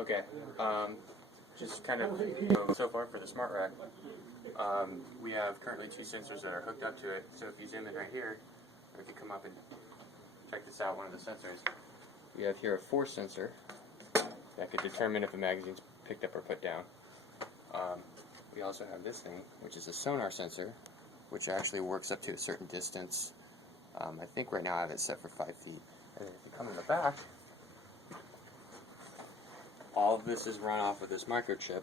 Okay, just kind of so far for the Smartrack, we have currently 2 sensors that are hooked up to it. So if you zoom in right here, or if you come up and check this out, one of the sensors, we have here a force sensor that could determine if a magazine's picked up or put down. We also have this thing, which is a sonar sensor, which actually works up to a certain distance. I think right now I have it set for 5 feet. And then if you come in the back, all of this is run off of this microchip,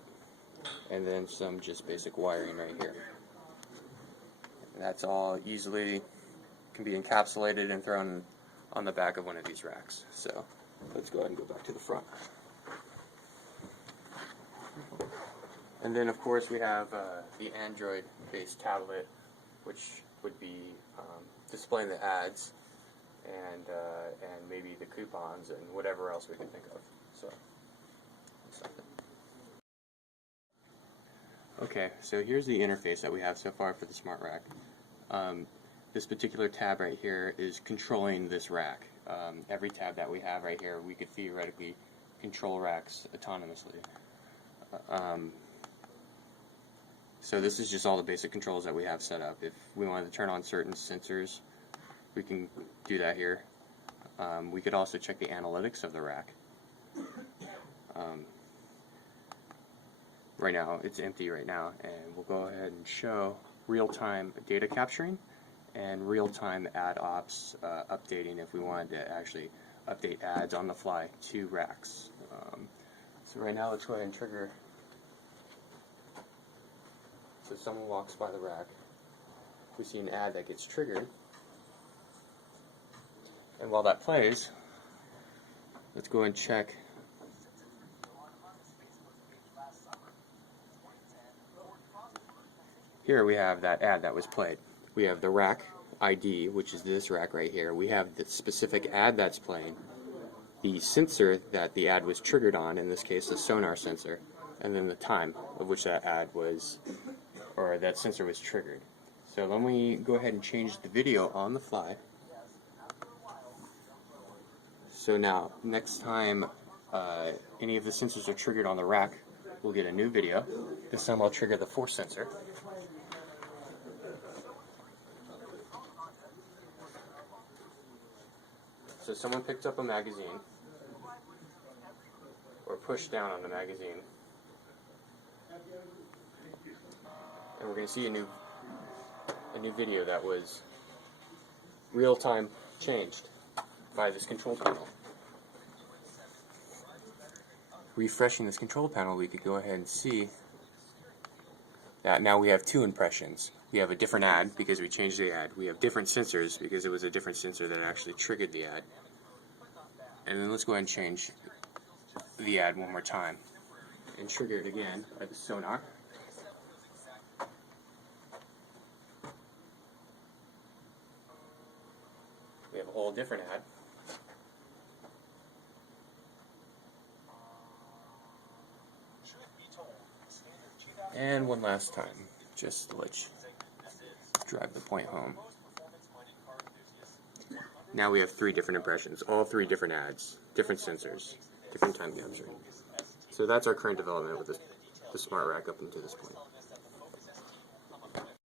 and then some just basic wiring right here. And that's all easily can be encapsulated and thrown on the back of one of these racks. So let's go ahead and go back to the front. And then of course we have the Android-based tablet, which would be displaying the ads and maybe the coupons and whatever else we can think of. So. Okay, so here's the interface that we have so far for the Smartrack. This particular tab right here is controlling this rack. Every tab that we have right here, we could theoretically control racks autonomously. So this is just all the basic controls that we have set up. If we wanted to turn on certain sensors, we can do that here. We could also check the analytics of the rack. Right now, it's empty right now, and we'll go ahead and show real-time data capturing and real-time ad ops updating if we wanted to actually update ads on the fly to racks. So right now, let's go ahead and trigger. So someone walks by the rack, we see an ad that gets triggered, and while that plays, let's go and check. Here we have that ad that was played. We have the rack ID, which is this rack right here. We have the specific ad that's playing, the sensor that the ad was triggered on, in this case the sonar sensor, and then the time of which that ad was, or that sensor was triggered. So let me go ahead and change the video on the fly. So now, next time any of the sensors are triggered on the rack, we'll get a new video. This time I'll trigger the force sensor. So someone picked up a magazine, or pushed down on the magazine, and we're going to see a new video that was real-time changed by this control panel. Refreshing this control panel, we could go ahead and see that now we have 2 impressions. We have a different ad because we changed the ad. We have different sensors because it was a different sensor that actually triggered the ad. And then let's go ahead and change the ad one more time and trigger it again by the sonar. We have a whole different ad. And one last time, just to let you drive the point home. Now we have 3 different impressions, all 3 different ads, different sensors, different time capture. So that's our current development with the Smartrack up until this point.